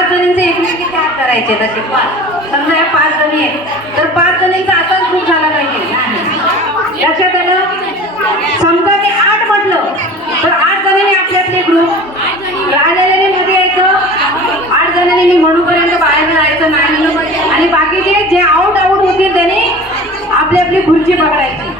5 जणींचे एकमेकीचे हात करायचे तसे 5. समजा या 5 जणी आहेत तर 5 जणींचा असाच ग्रुप झाला पाहिजे. लक्षात आलं? समजा ते 8 म्हटलं तर 8 जणांनी आपले आपले ग्रुप आलेल्याने मध्ये यायचं, 8 जणांनी म्हणूपर्यंत बाहेर जायचं नाही आणि बाकीचे जे आऊट होतील त्यांनी आपली आपली खुर्ची पकडायची.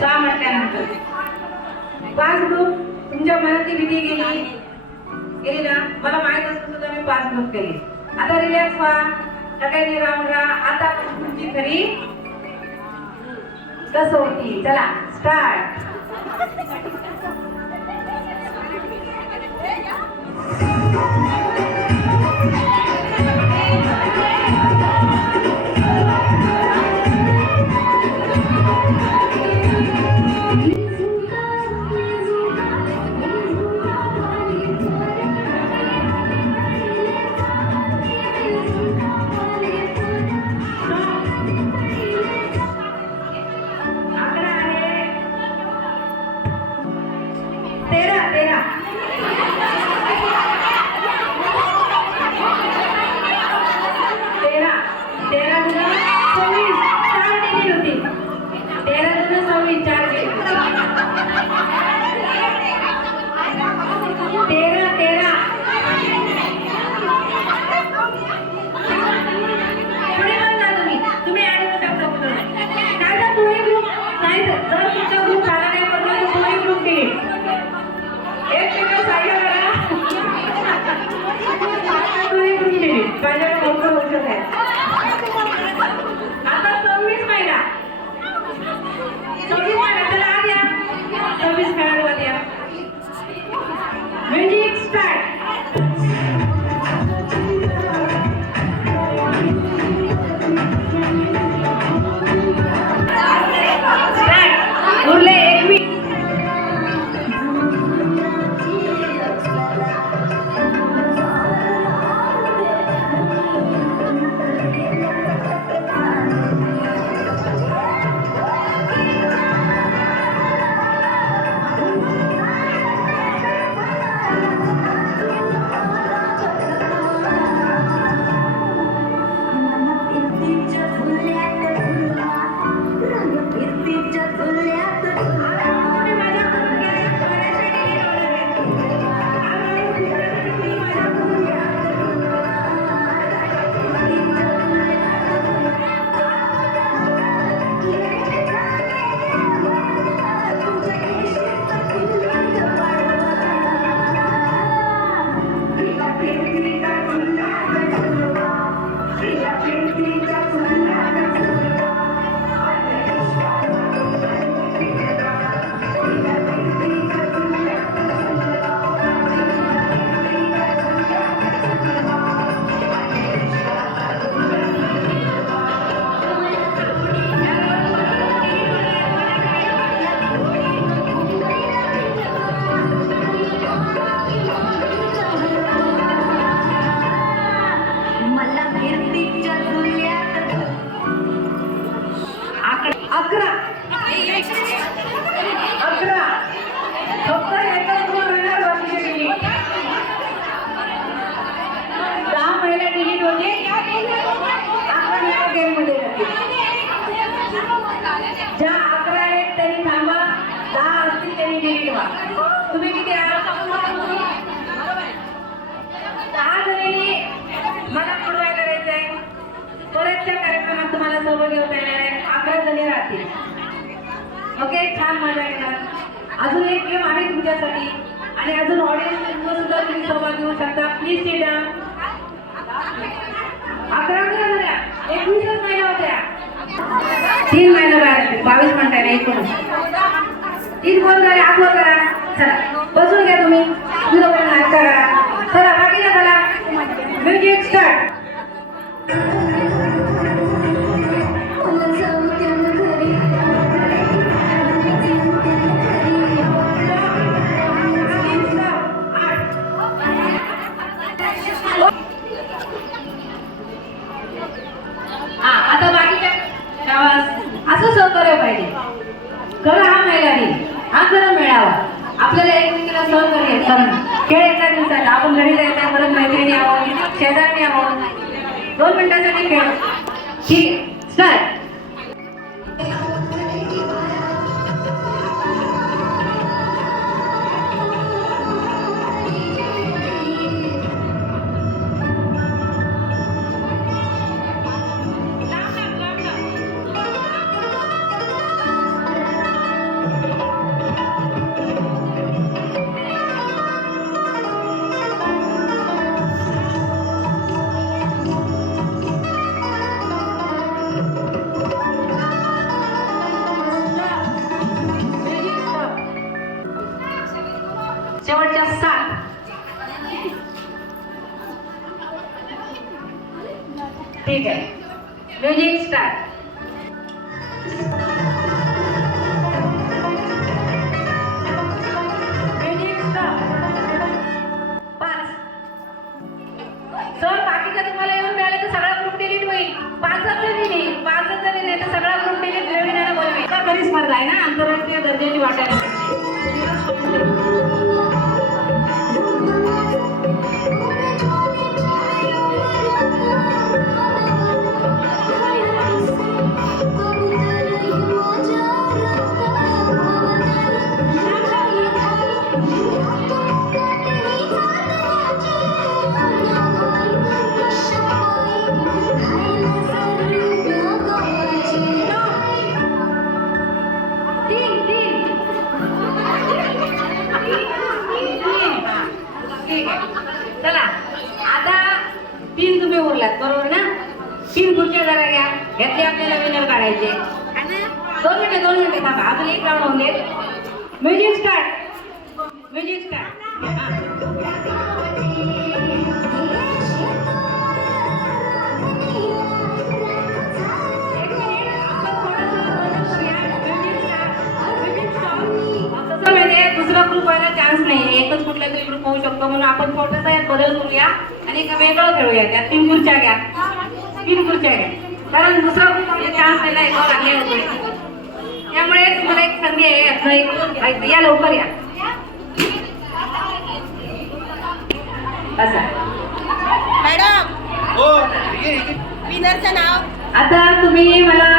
6 म्हटल्यानंतर 5 ग्रुप तुमच्या मनातली भीती गेली ना. मला माहित असून सुद्धा मी 5 ग्रुप केले. आता रिलॅक्स व्हा, सगळ्यांनी राम राहा. आता तुमची खरी कसोटी. चला स्टार्ट. तुम्ही किती आहात? 10 जणांनी मला पुढे करायचं आहे. परतच्या कार्यक्रमात तुम्हाला सहभागी होता येणार आहे. 11 जणी राहतील. ओके, छान मजा येणार. अजून एक गेम आहे तुमच्यासाठी आणि अजून ऑडियन्स सुद्धा तुम्ही सहभागी होऊ शकता. Please sit down. 11 झाल्या, 21 महिला होत्या. 3 महिला बाहेर, 22 म्हणताय एकूण 3 बोल झाले. आगोर करा. चला बसून घ्या तुम्ही. तुम्ही नाच करा. चला बाकीच्या चला. Music start. आता बाकीच्या असं सहकार्य पाहिजे. खरं हा महिला दिन, हा खरं मेळावा. आपल्याला एकमेकीला सहकार्य करणं. खेळ एका दिवसात आपण घरी जायचं, परत मैत्रिणी आहोत, शेजारणी आहोत. 2 मिनिटांसाठी खेळ. ठीक आहे, स्टार्ट. शेवटच्या 7. ठीक आहे, music start. Music start. 5. Sir बाकीचं तुम्हाला येऊन मिळालं तर सगळा ग्रुप डिलीट होईल. 5च जरी 5च जरी नाही तर सगळा ग्रुप डिलीट नवीन बोलवी. आता बरी स्पर्धा आहे ना, आंतरराष्ट्रीय दर्जाची वाटायला. चला आता 3 तुम्ही उरलात बरोबर ना. 3 खुर्च्या जरा घ्या, यातले आपल्याला विनर काढायचे. 2 मिनिटे थांबा, अजून एक राऊंड होऊन दे. Music start. Music start. दुसरा ग्रुप व्हायला चान्स नाही, एकच कुठला तरी ग्रुप होऊ शकतो, म्हणून आपण छोटासा यात बदल करूया आणि एक वेगळं खेळूया. त्यात 3 खुर्च्या घ्या, 3 खुर्च्या घ्या, कारण दुसरा ग्रुप चान्स द्यायला एकावर लागले होते. त्यामुळे तुम्हाला एक संधी आहे, यातनं एक या, लवकर या. बसा मॅडम. हो, विनरचं नाव. आता तुम्ही मला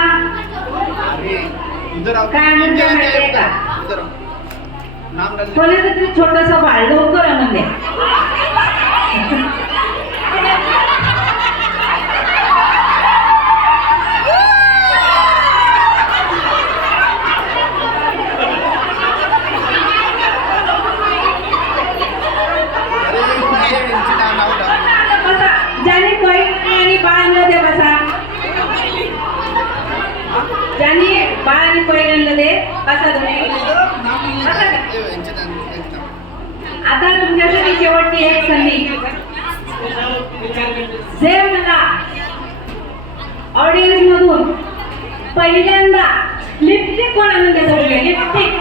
काय म्हणता माहितीये का, कोणाचं तरी छोटंसं बाळ लवकर आणून द्या. ज्याने कोई आणि बाळ आणलं ते बसा. ज्याने बाळ आणि कोई आणलं ते बसा तुम्ही. आता तुमच्यासाठी शेवटची एक संधी. जे मला ऑडियन्स मधून पहिल्यांदा लिपस्टिक कोण आणून देतो, लिपस्टिक.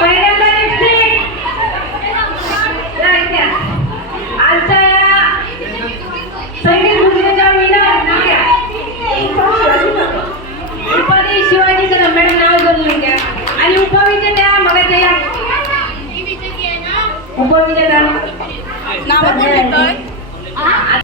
पहिल्यांदा लिपस्टिक आजच्या या संगीत मुद्रेच्या विनर उपाधी शिवाजी कदम मॅडम नाव बोलून घ्या. आणि उपविजेत्या मग या उपविजेत्या नाव